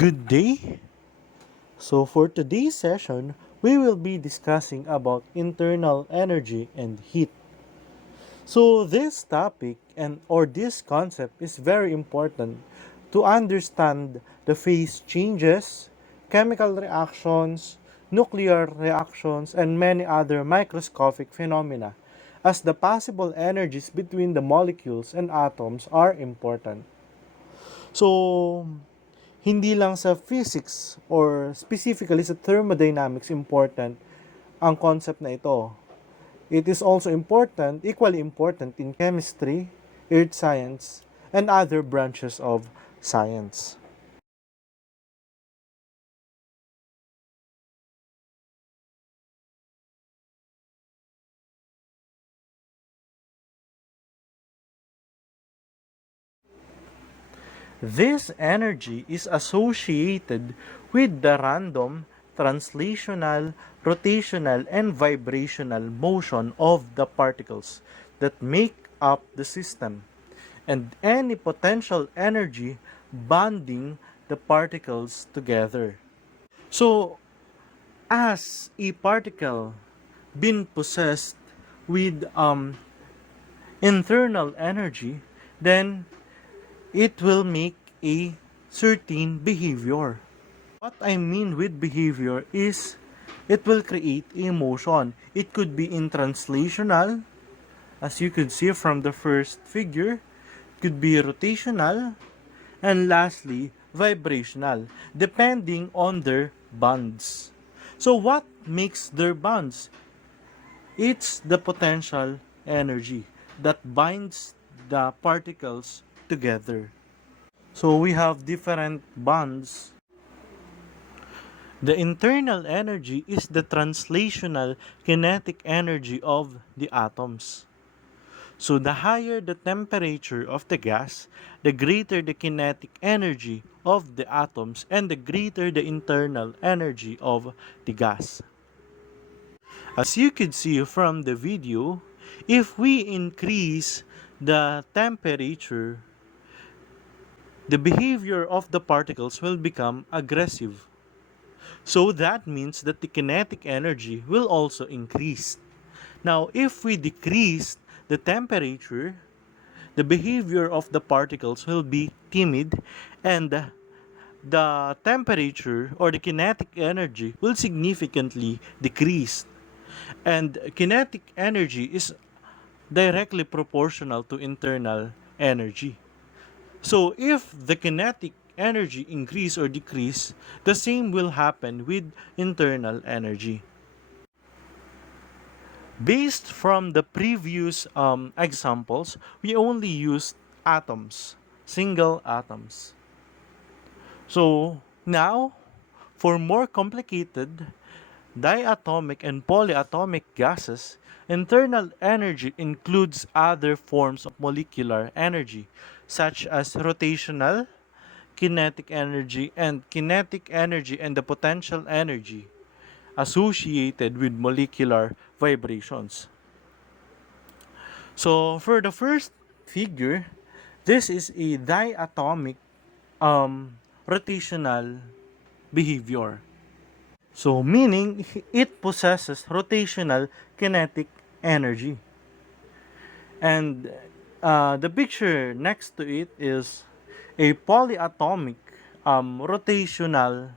Good day. So for today's session, we will be discussing about internal energy and heat. So this topic or this concept is very important to understand the phase changes, chemical reactions, nuclear reactions, and many other microscopic phenomena, as the possible energies between the molecules and atoms are important. So, hindi lang sa physics or specifically sa thermodynamics important ang concept na ito. It is also important, equally important in chemistry, earth science, and other branches of science. This energy is associated with the random, translational, rotational, and vibrational motion of the particles that make up the system, and any potential energy bonding the particles together. So, as a particle been possessed with internal energy, then it will make a certain behavior. What I mean with behavior is it will create emotion. It could be in translational, as you could see from the first figure, could be rotational, and lastly, vibrational, depending on their bonds. So what makes their bonds? It's the potential energy that binds the particles together. So we have different bonds. The internal energy is the translational kinetic energy of the atoms. So the higher the temperature of the gas, the greater the kinetic energy of the atoms and the greater the internal energy of the gas. As you could see from the video, if we increase the temperature, the behavior of the particles will become aggressive. So that means that the kinetic energy will also increase. Now, if we decrease the temperature, the behavior of the particles will be timid, and the temperature or the kinetic energy will significantly decrease. And kinetic energy is directly proportional to internal energy. So if the kinetic energy increase or decrease, the same will happen with internal energy. Based from the previous examples, we only used atoms, single atoms. So now, for more complicated diatomic and polyatomic gases, internal energy includes other forms of molecular energy, such as rotational, kinetic energy and the potential energy associated with molecular vibrations. So for the first figure, this is a diatomic rotational behavior. So meaning it possesses rotational kinetic energy. And the picture next to it is a polyatomic rotational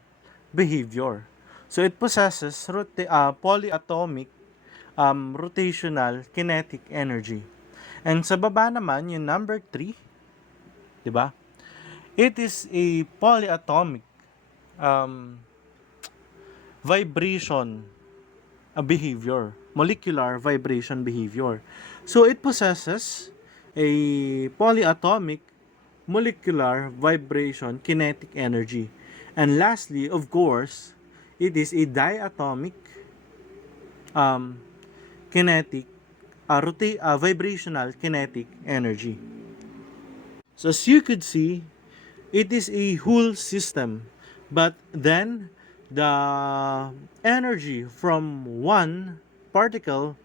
behavior. So it possesses polyatomic rotational kinetic energy. And sa baba naman, yung number 3, di ba? It is a polyatomic um, vibration behavior, molecular vibration behavior. So it possesses a polyatomic molecular vibration kinetic energy. And lastly, of course, it is a diatomic um, kinetic vibrational kinetic energy. So as you could see, it is a whole system, but then the energy from one particle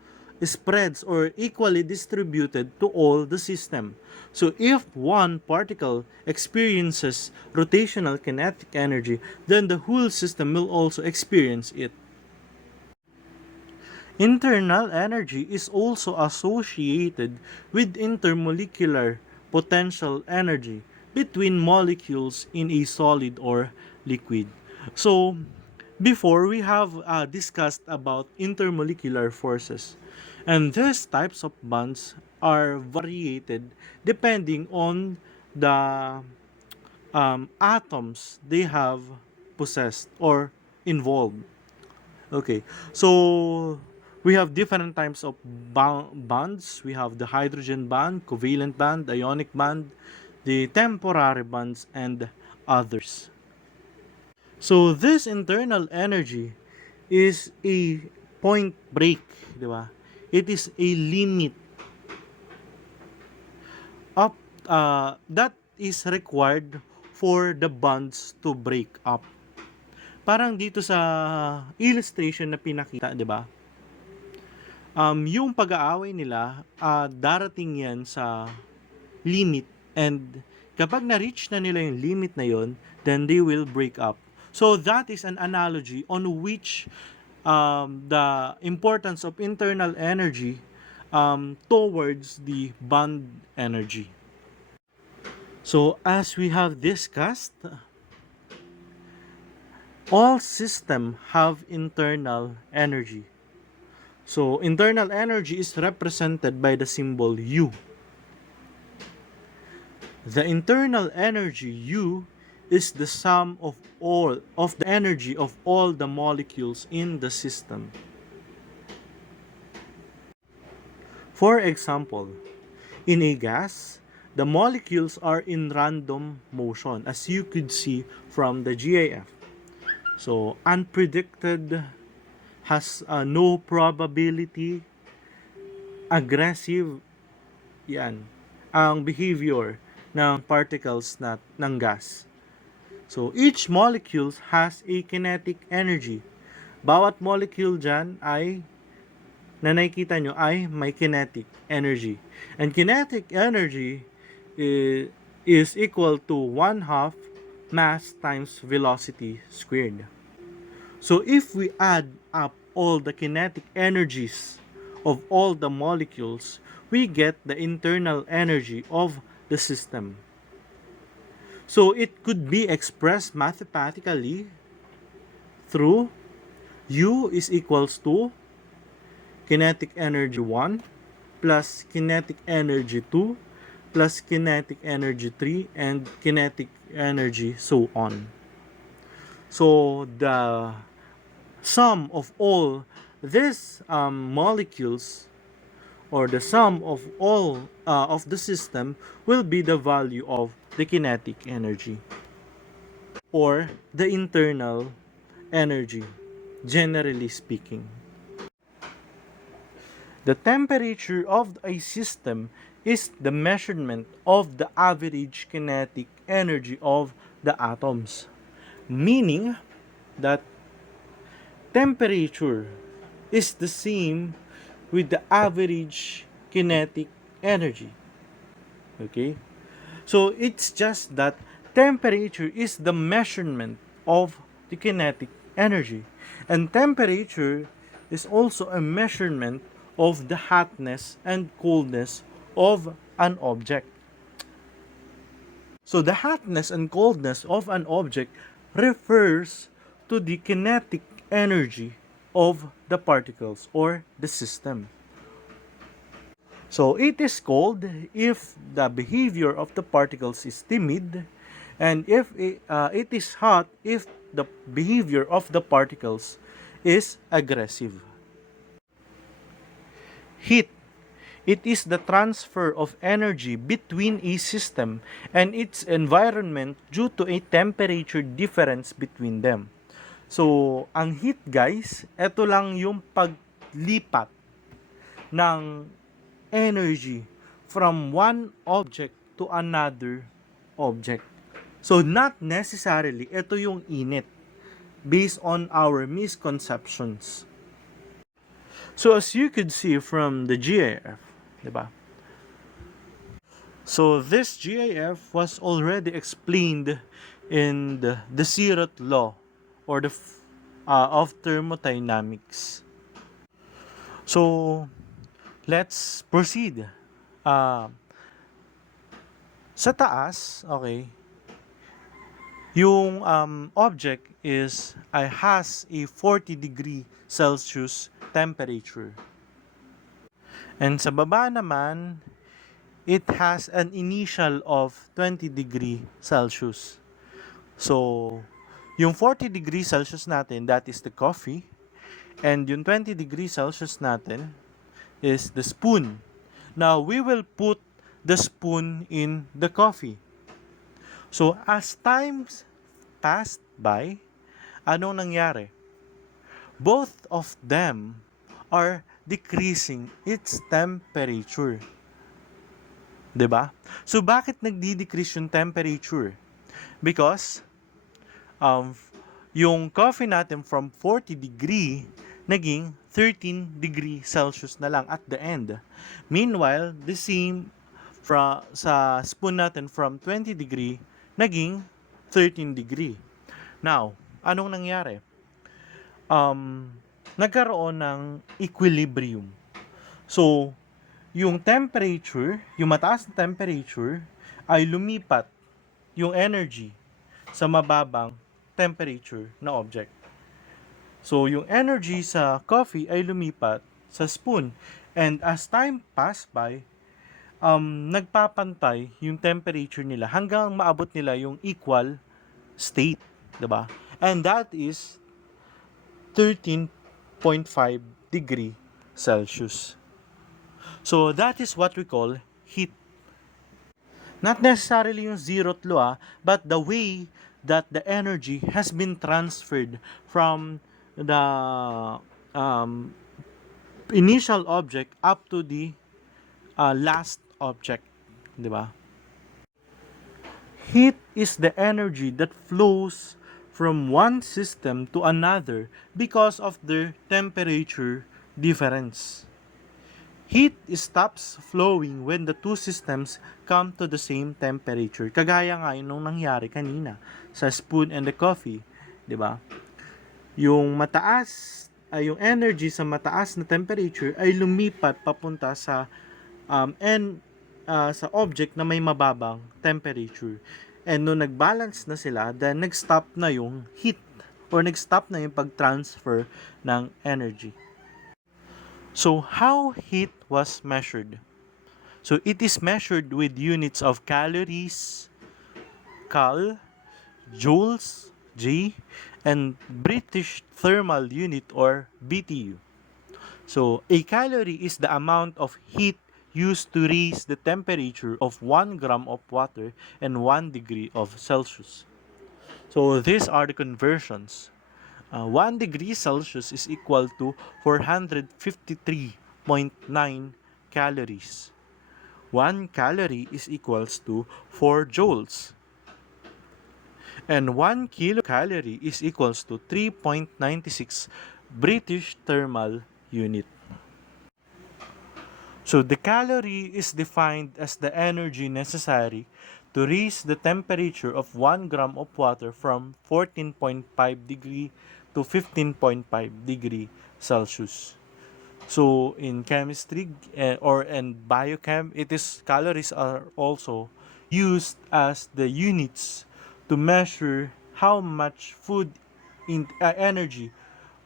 spreads or equally distributed to all the system. So if one particle experiences rotational kinetic energy, then the whole system will also experience it. Internal energy is also associated with intermolecular potential energy between molecules in a solid or liquid. So, before we have discussed about intermolecular forces, and these types of bonds are variated depending on the atoms they have possessed or involved. Okay, so we have different types of bonds. We have the hydrogen bond, covalent bond, ionic bond, the temporary bonds, and others. So this internal energy is a point break, di ba? It is a limit up that is required for the bonds to break up. Parang dito sa illustration na pinakita, di ba? Yung pag-aaway nila, darating yan sa limit, and kapag na-reach na nila yung limit na yon, then they will break up. So that is an analogy on which the importance of internal energy towards the bond energy. So as we have discussed, all systems have internal energy. So internal energy is represented by the symbol U. The internal energy U is the sum of the energy of all the molecules in the system. For example, in a gas, the molecules are in random motion, as you could see from the GIF. So unpredicted, has no probability, aggressive, yan ang behavior ng particles ng gas. So each molecule has a kinetic energy. Bawat molecule dyan ay na nakikita nyo ay may kinetic energy. And kinetic energy is equal to 1/2 mass times velocity squared. So if we add up all the kinetic energies of all the molecules, we get the internal energy of the system. So it could be expressed mathematically through U is equals to kinetic energy 1 plus kinetic energy 2 plus kinetic energy 3 and kinetic energy so on. So the sum of all these molecules, or the sum of all of the system, will be the value of the kinetic energy or the internal energy, generally speaking. The temperature of a system is the measurement of the average kinetic energy of the atoms, meaning that temperature is the same with the average kinetic energy. Okay? So it's just that temperature is the measurement of the kinetic energy. And temperature is also a measurement of the hotness and coldness of an object. So the hotness and coldness of an object refers to the kinetic energy of the particles or the system. So it is cold if the behavior of the particles is timid, and if it is hot if the behavior of the particles is aggressive. Heat. It is the transfer of energy between a system and its environment due to a temperature difference between them. So, ang heat guys, ito lang yung paglipat ng energy from one object to another object. So, not necessarily ito yung init based on our misconceptions. So as you could see from the GIF, diba? So this GIF was already explained in the Zeroth law or of thermodynamics. So let's proceed. Uh, sa taas, okay, yung object has a 40 degree Celsius temperature. And sa baba naman, it has an initial of 20 degree Celsius. So, yung 40 degree Celsius natin, that is the coffee. And yung 20 degree Celsius natin is the spoon. Now, we will put the spoon in the coffee. So, as times passed by, anong nangyari? Both of them are decreasing its temperature. 'Di ba? So, bakit nagdi-decrease yung temperature? Because um, yung coffee natin from 40 degree naging 13 degree Celsius na lang at the end. Meanwhile, the same sa spoon natin from 20 degree naging 13 degree. Now, anong nangyari? Nagkaroon ng equilibrium. So, yung temperature, yung mataas na temperature ay lumipat yung energy sa mababang temperature na object. So, yung energy sa coffee ay lumipat sa spoon. And as time passed by, nagpapantay yung temperature nila hanggang maabot nila yung equal state, 'di ba? And that is 13.5 degree Celsius. So, that is what we call heat. Not necessarily yung zeroth law, but the way that the energy has been transferred from the um, initial object up to the last object, di ba? Heat is the energy that flows from one system to another because of their temperature difference. Heat stops flowing when the two systems come to the same temperature. Kagaya nga yun nung nangyari kanina sa spoon and the coffee, 'di ba? Yung yung energy sa mataas na temperature ay lumipat papunta sa sa object na may mababang temperature. And nung nag-balance na sila, then nag-stop na yung heat or nag-stop na yung pag-transfer ng energy. So, how heat was measured? So, it is measured with units of calories, cal, joules, J, and British Thermal Unit or BTU. So, a calorie is the amount of heat used to raise the temperature of 1 gram of water and 1 degree of Celsius. So, these are the conversions. 1 degree Celsius is equal to 453.9 calories. 1 calorie is equals to 4 joules. And 1 kilocalorie is equals to 3.96 British Thermal Unit. So the calorie is defined as the energy necessary to raise the temperature of 1 gram of water from 14.5 degree to 15.5 degree Celsius. So in chemistry or in biochem, calories are also used as the units to measure how much energy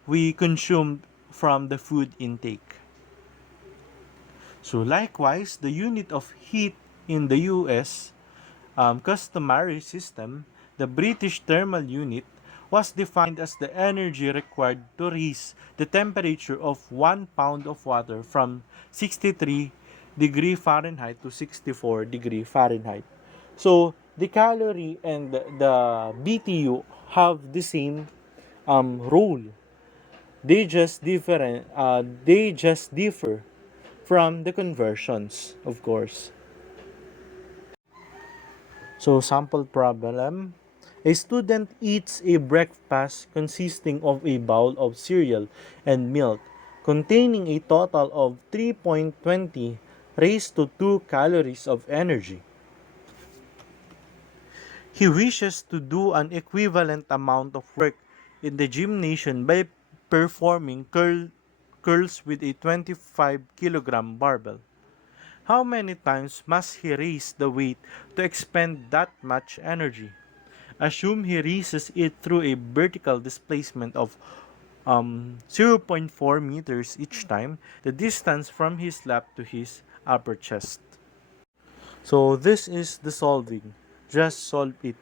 we consumed from the food intake. So likewise, the unit of heat in the US customary system, the British Thermal Unit, was defined as the energy required to raise the temperature of 1 pound of water from 63 degree Fahrenheit to 64 degree Fahrenheit. So, the calorie and the BTU have the same role. They just differ from the conversions, of course. So, sample problem. A student eats a breakfast consisting of a bowl of cereal and milk containing a total of 3.20 raised to 2 calories of energy. He wishes to do an equivalent amount of work in the gymnasium by performing curls with a 25-kilogram barbell. How many times must he raise the weight to expend that much energy? Assume he raises it through a vertical displacement of zero point 0.4 meters each time, the distance from his lap to his upper chest. So this is the solving. Just solve it.